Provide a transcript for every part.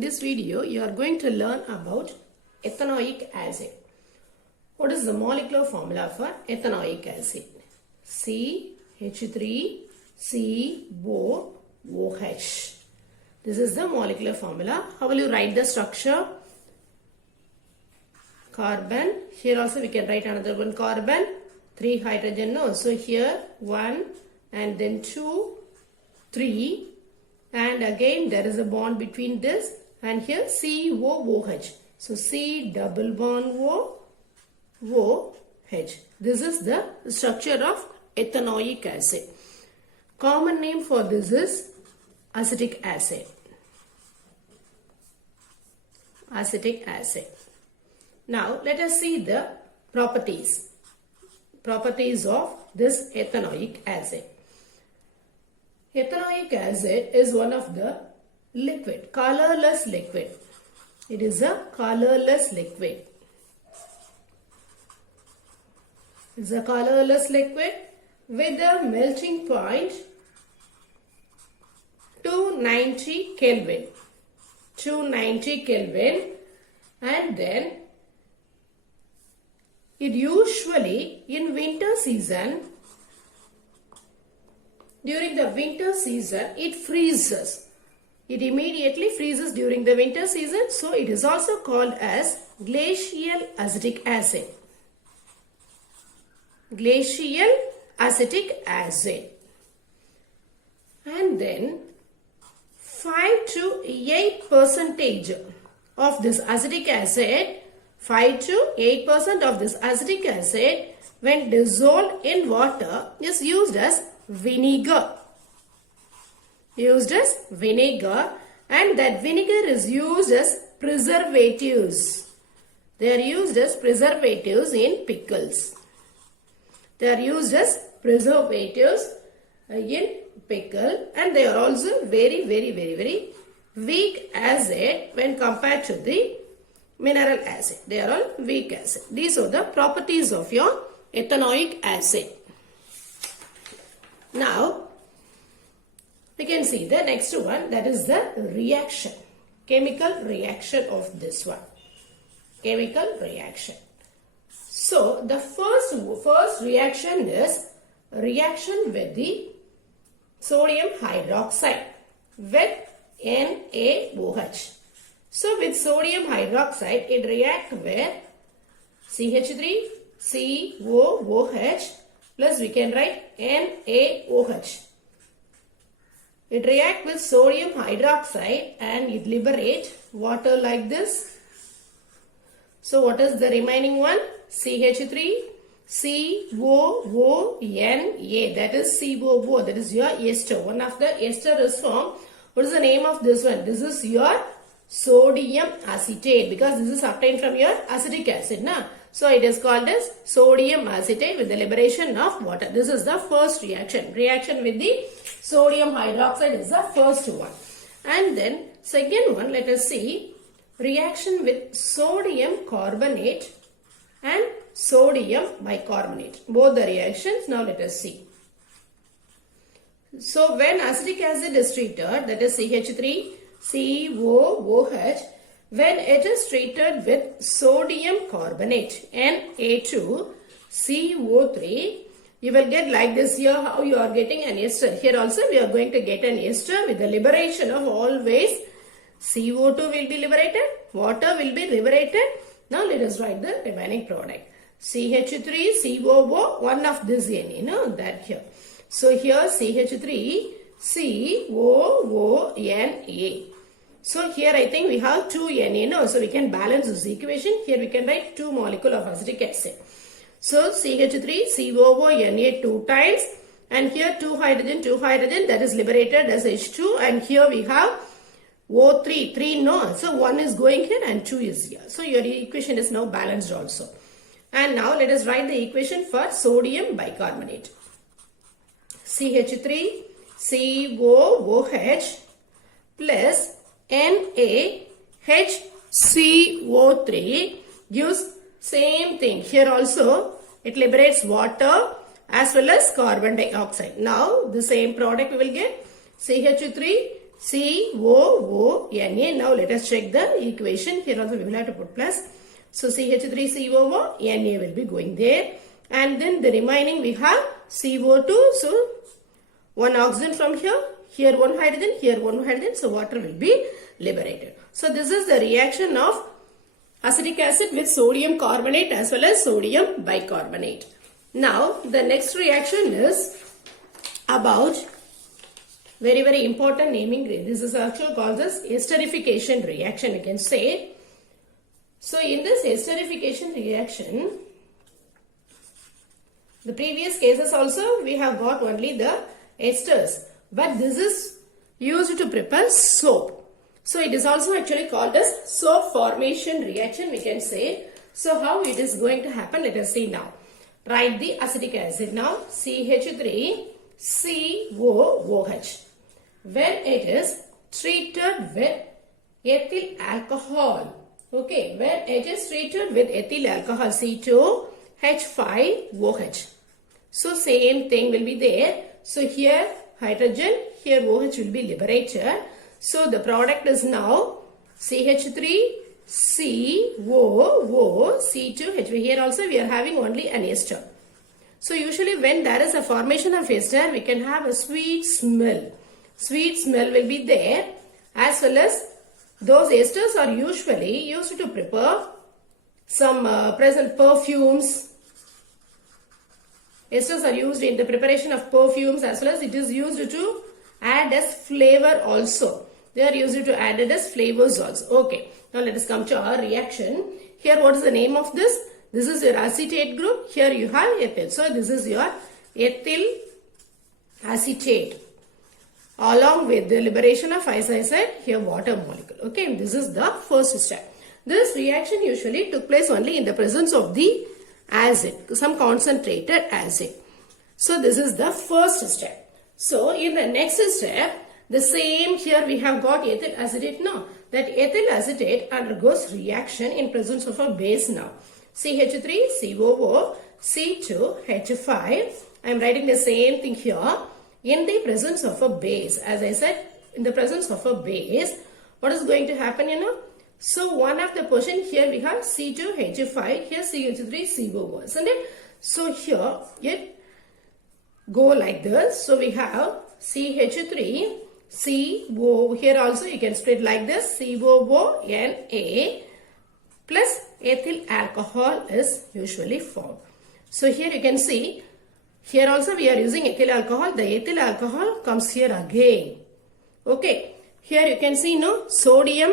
In this video, you are going to learn about ethanoic acid. What is the molecular formula for ethanoic acid? CH3COOH. This is the molecular formula. How will you write the structure? Carbon. Here also we can write another one carbon. 3 hydrogen. No. So here 1 and then 2, 3. And again there is a bond between this and here COOH. So C double bond OH. This is the structure of ethanoic acid. Common name for this is acetic acid. Acetic acid. Now let us see the properties. Properties of this ethanoic acid. Ethanoic acid is one of the liquid, colorless liquid. It is a colorless liquid. It is a colorless liquid with a melting point 290 Kelvin. 290 Kelvin, and then it usually in winter season, during the winter season, it freezes. It immediately freezes during the winter season. So it is also called as glacial acetic acid. Glacial acetic acid. And then 5 to 8% of this acetic acid, 5 to 8% of this acetic acid when dissolved in water is used as vinegar. Used as vinegar, and that vinegar is used as preservatives. They are used as preservatives in pickles. They are used as preservatives in pickle, and they are also very weak acid when compared to the mineral acid. They are all weak acid. These are the properties of your ethanoic acid. Now, we can see the next one, that is the reaction. Chemical reaction of this one. Chemical reaction. So, the first reaction is reaction with the sodium hydroxide with NaOH. So, with sodium hydroxide, it reacts with CH3COOH plus we can write NaOH. It reacts with sodium hydroxide and it liberates water like this. So what is the remaining one? CH3COONA. That is COO. That is your ester. One of the ester is formed. What is the name of this one? This is your sodium acetate, because this is obtained from your acetic acid. So it is called as sodium acetate with the liberation of water. This is the first reaction. Reaction with the sodium hydroxide is the first one. And then second one, let us see reaction with sodium carbonate and sodium bicarbonate. Both the reactions. Now let us see. So when acetic acid is treated, that is CH3COOH, when it is treated with sodium carbonate Na2CO3, you will get like this here, how you are getting an ester. Here also we are going to get an ester with the liberation of always CO2 will be liberated, water will be liberated. Now let us write the remaining product. CH3COO, one of this N, that here. So here CH3COONA. So here I think we have 2 Na, so we can balance this equation. Here we can write 2 molecule of acetic acid. So CH3COONA 2 times, and here 2 hydrogen, that is liberated as H2, and here we have O3, 3 no, so 1 is going here and 2 is here. So your equation is now balanced also. And now let us write the equation for sodium bicarbonate. CH3COOH plus NaHCO3 gives same thing. Here also it liberates water as well as carbon dioxide. Now the same product we will get CH3 COONA. Now let us check the equation. Here also we will have to put plus. So CH3COO, Na will be going there. And then the remaining we have CO2. So one oxygen from here. Here one hydrogen, here one hydrogen. So water will be liberated. So this is the reaction of acetic acid with sodium carbonate as well as sodium bicarbonate. Now the next reaction is about very important naming. This is actually called as esterification reaction, we can say. So in this esterification reaction, the previous cases also we have got only the esters, but this is used to prepare soap. So it is also actually called as soap formation reaction, we can say. So how it is going to happen, let us see now. Write the acetic acid now, CH3COOH. When it is treated with ethyl alcohol, okay, when it is treated with ethyl alcohol, C2H5OH. So same thing will be there. So here hydrogen, here OH will be liberated. So the product is now CH3COOC2H5. Here also we are having only an ester. So usually when there is a formation of ester, we can have a sweet smell. Sweet smell will be there, as well as those esters are usually used to prepare some present perfumes. Esters are used in the preparation of perfumes, as well as it is used to add as flavor also. They are used to add it as flavors also. Okay. Now let us come to our reaction. Here what is the name of this? This is your acetate group. Here you have ethyl. So this is your ethyl acetate. Along with the liberation of, as I said, here water molecule. Okay. This is the first step. This reaction usually took place only in the presence of the acid, some concentrated acid. So this is the first step. So in the next step, the same here we have got ethyl acetate now. That ethyl acetate undergoes reaction in presence of a base now. CH3COO C2H5. I am writing the same thing here. In the presence of a base, as I said, in the presence of a base, what is going to happen, So one of the portion here we have C2H5, here CH3COO, isn't it? So here it go like this. So we have CH3CO, here also you can split like this, COONA plus ethyl alcohol is usually formed. So here you can see, here also we are using ethyl alcohol. The ethyl alcohol comes here again. Okay. Here you can see sodium.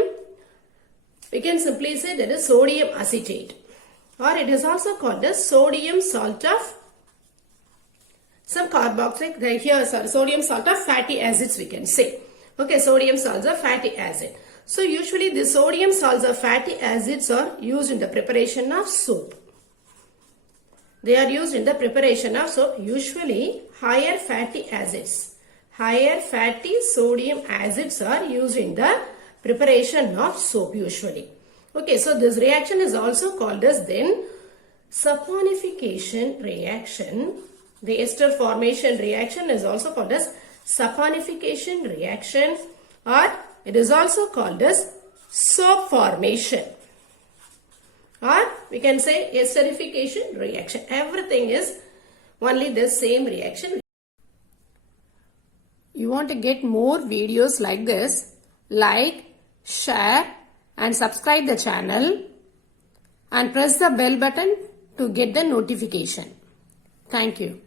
We can simply say that is sodium acetate. Or it is also called as sodium salt of some carboxylic. Here sodium salt of fatty acids we can say. Okay. Sodium salts of fatty acid. So usually the sodium salts of fatty acids are used in the preparation of soap. They are used in the preparation of soap. Usually higher fatty acids, higher fatty sodium acids are used in the preparation of soap usually. Okay, so this reaction is also called as then saponification reaction. The ester formation reaction is also called as saponification reaction, or it is also called as soap formation, or we can say esterification reaction. Everything is only the same reaction. You want to get more videos like this, like, share and subscribe the channel and press the bell button to get the notification. Thank you.